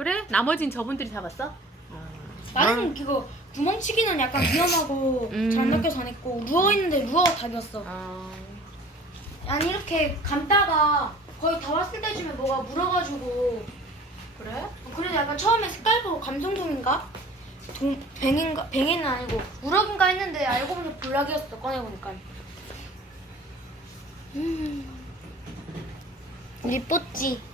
그래? 나머진 저분들이 잡았어? 나는 그거 구멍치기는 약간 위험하고 잘 안 낚여서 안 했고 누워있는데 루어가 답이었어. 아니 이렇게 감다가 거의 다 왔을 때쯤에 뭐가 물어가지고 그래? 그래도 약간 처음에 색깔 보고 감성돔인가? 뱅이는 아니고 우럭인가 했는데 알고 보니 볼락이었어. 꺼내보니까 리뽀찌